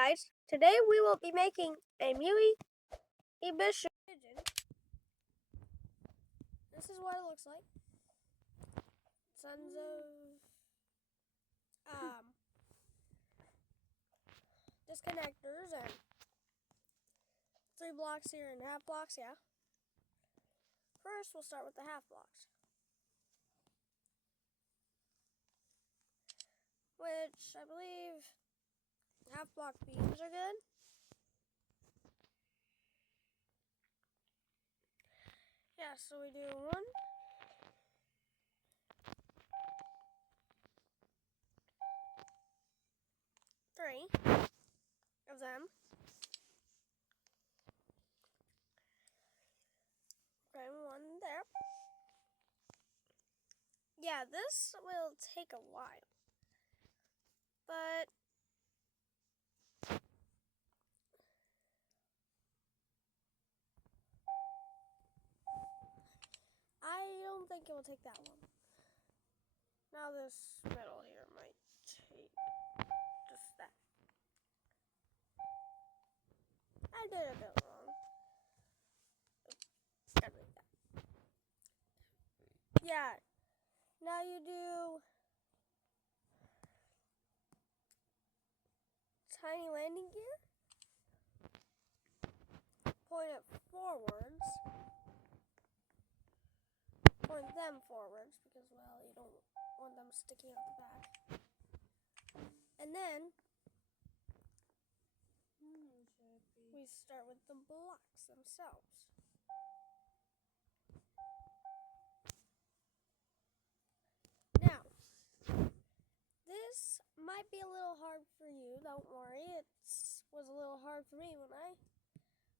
Guys, today we will be making a Muye ibishu pigeon. This is what it looks like. Tons of disconnectors and 3 blocks here and half blocks, yeah. First, we'll start with the half blocks, which I believe half block beams are good. Yeah, so we do 1, 3 of them. Okay, 1 there. Yeah, this will take a while, but I don't think it will take that long. Now this middle here might take just that. I did a bit wrong. Gotta make that. Yeah. Now you do tiny landing gear. Point it forwards. Point them forwards because, well, you don't want them sticking out the back. And then we start with the blocks themselves. Now, this might be a little hard for you, don't worry. It was a little hard for me when I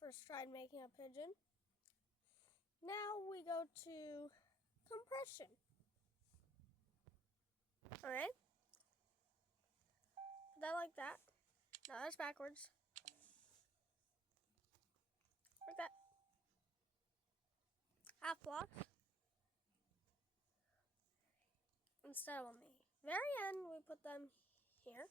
first tried making a pigeon. Now we go to compression. Alright? Put that like that. No, that's backwards. Like that. Half blocks. Instead of on the very end, we put them here.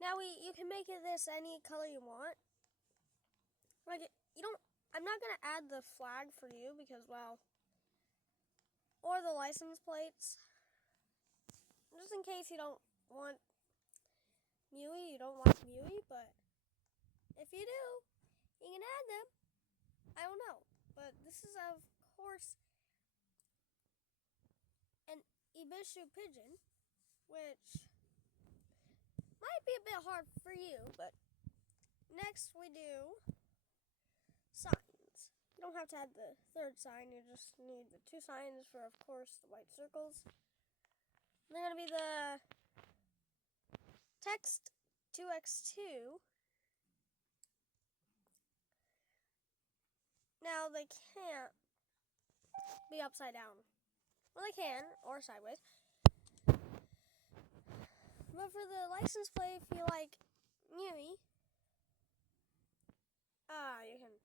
Now you can make it this any color you want. Like I'm not gonna add the flag for you because, well, or the license plates, just in case you don't want Muye, but if you do, you can add them. I don't know, but this is of course an ibishu pigeon, which might be a bit hard for you, but next we do signs. You don't have to add the 3rd sign, you just need the 2 signs for, of course, the white circles. They're going to be the text 2x2. Now they can't be upside down. Well, they can, or sideways. But for the license plate, if you like Muye, you can.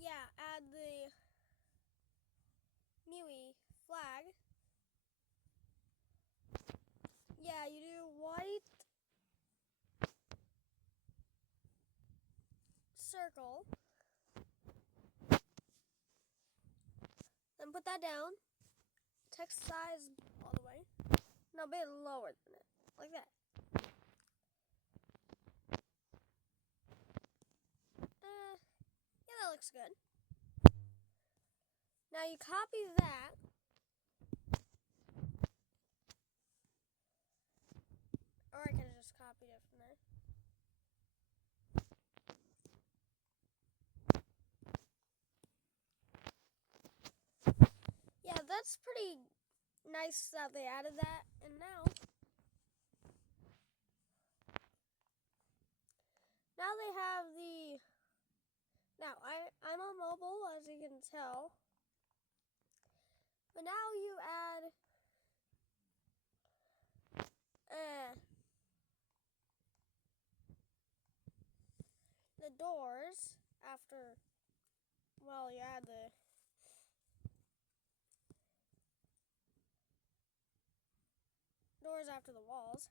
Yeah, add the Muye flag. Yeah, you do white circle. Then put that down. Text size all the way. No, a bit lower than it. Like that. Yeah, that looks good. Now you copy that. Or I can just copy it from there. Yeah, that's pretty nice that they added that. And now they have the. Now I'm on mobile, as you can tell. But now you add the doors after. Well, you add doors after the walls.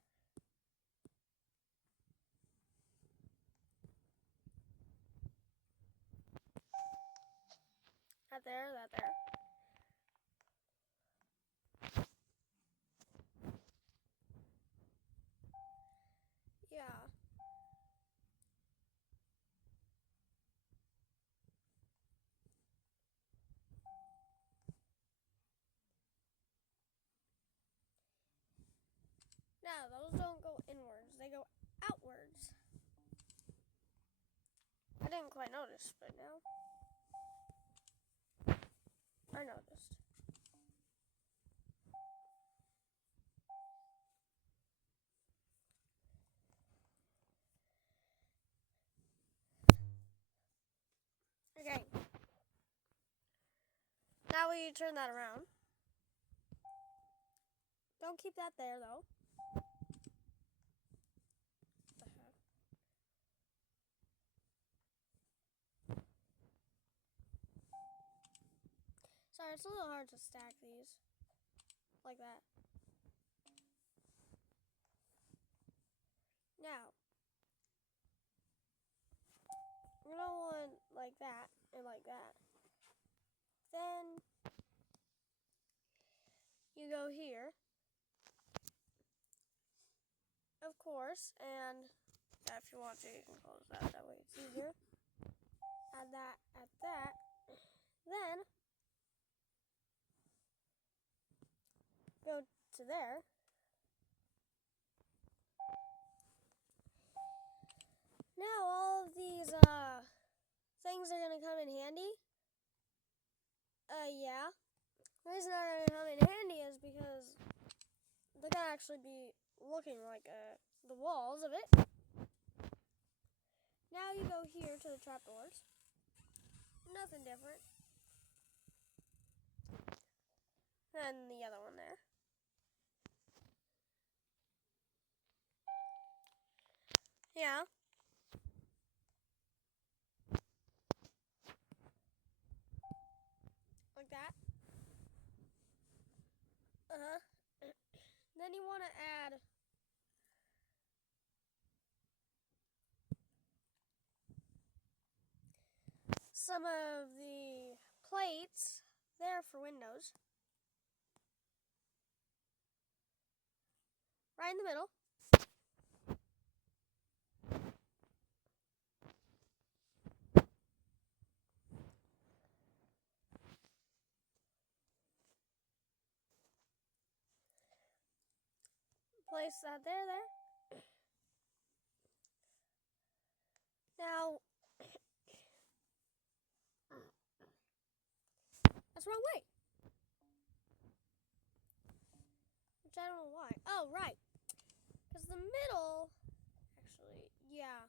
That there, that there. Yeah. Now, those don't go inwards, they go outwards. I didn't quite notice, but now I noticed. Okay. Now we turn that around. Don't keep that there, though. What the heck? Sorry, it's a little hard to stack these. Like that. Now, we're gonna want like that and like that. Then you go here, of course, and if you want to, you can close that. That way it's easier. Add that, add that. Then go to there. Now all of these things are gonna come in handy. Yeah. The reason they're gonna come in handy is because they're gonna actually be looking like the walls of it. Now you go here to the trapdoors. Nothing different than the other one there. Yeah. Like that. Then you want to add some of the plates there for windows. Right in the middle. Place that there. Now, that's the wrong way. Which I don't know why. Oh, right. Because the middle, actually, yeah.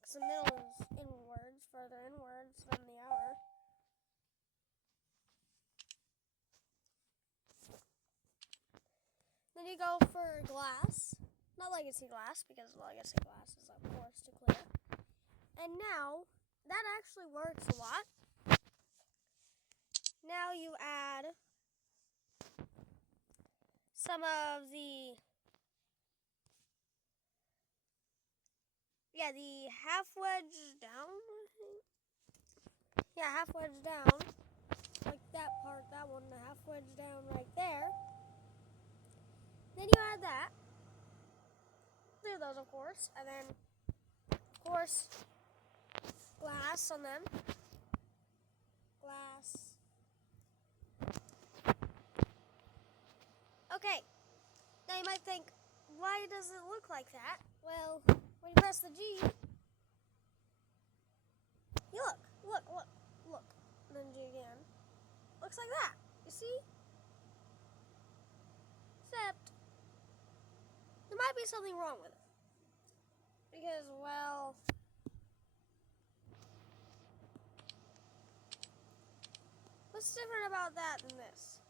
Because the middle is inwards, further inwards than the outer. Then you go for glass. Not legacy glass, because legacy glass is, of course, too clear. And now, that actually works a lot. Now you add some of the half wedge down, I think. Yeah, half wedge down. Like that part, that one, the half wedge down right there. Then you add that. Clear those, of course. And then, of course, glass on them. Glass. Okay. Now you might think, why does it look like that? Well, when you press the G, you look. And then G again. Looks like that. You see? Except, there might be something wrong with it. Because, well, what's different about that than this?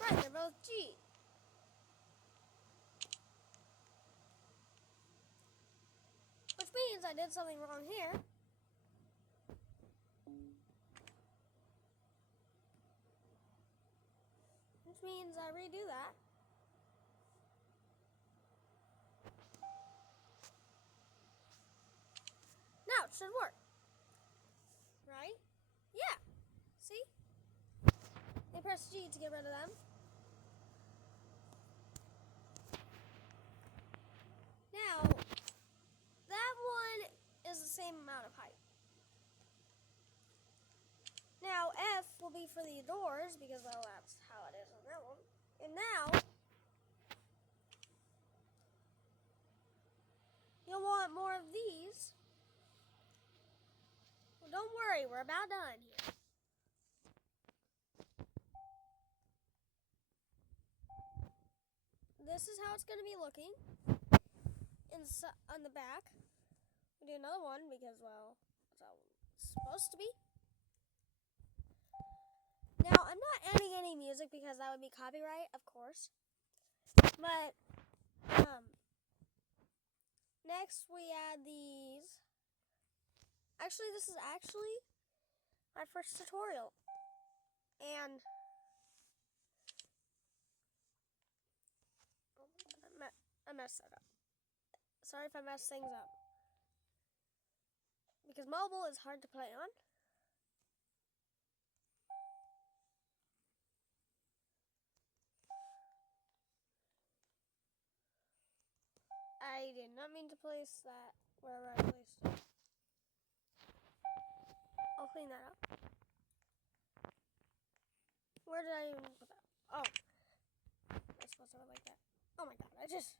Right, they're both G. Which means I did something wrong here. Which means I redo that. Now it should work. Right? Yeah. See? I press G to get rid of them. Now, that one is the same amount of height. Now, F will be for the doors, because, well, that's how it is on that one. And now, you'll want more of these. Well, don't worry, we're about done here. This is how it's going to be looking on the back. We do another one because, well, that's how it's supposed to be. Now, I'm not adding any music because that would be copyright, of course. But, next we add these. Actually, this is my first tutorial. And I messed that up. Sorry if I messed things up. Because mobile is hard to play on. I did not mean to place that wherever I placed it. I'll clean that up. Where did I even put that? Oh. That's supposed to look like that. Oh my god, I just...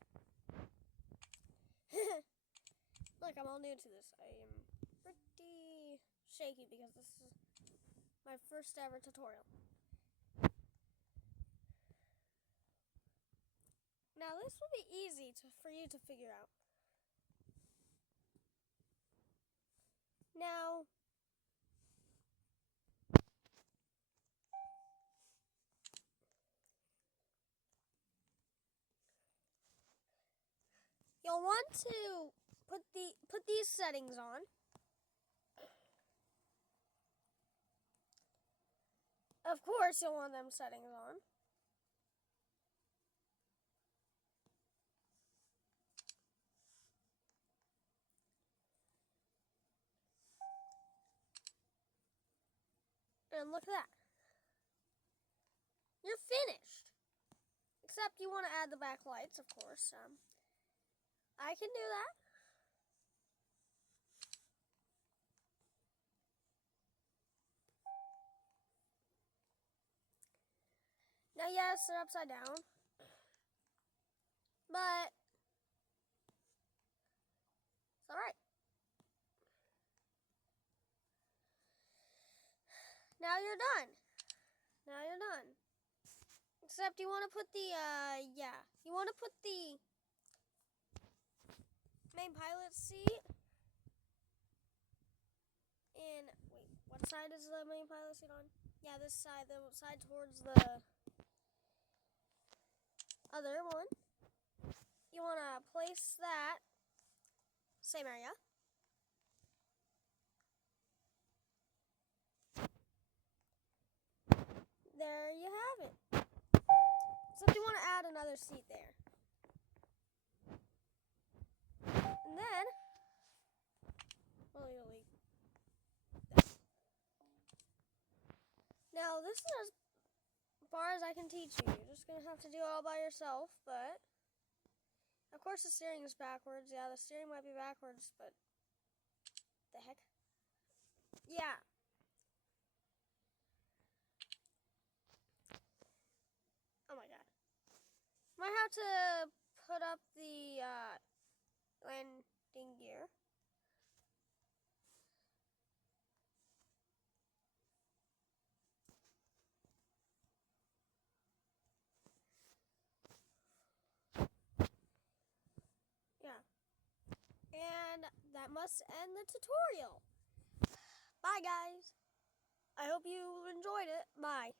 Look, I'm all new to this. I am pretty shaky because this is my first ever tutorial. Now, this will be easy for you to figure out. Now, you'll want to put these settings on. Of course, you'll want them settings on. And look at that. You're finished. Except you want to add the backlights, of course. I can do that. Now, yes, they're upside down. But it's alright. Now you're done. Now you're done. Except you want to put the, you want to put the main pilot seat in, wait, what side is the main pilot seat on? Yeah, this side, the side towards the other one. You want to place that, same area. There you have it. Except you want to add another seat there. And then, well, you'll leave. Now, this is as far as I can teach you. You're just going to have to do it all by yourself, but of course the steering is backwards. Yeah, the steering might be backwards, but the heck? Yeah. Oh my god. Might have to put up the landing gear. Yeah. And that must end the tutorial. Bye, guys. I hope you enjoyed it. Bye.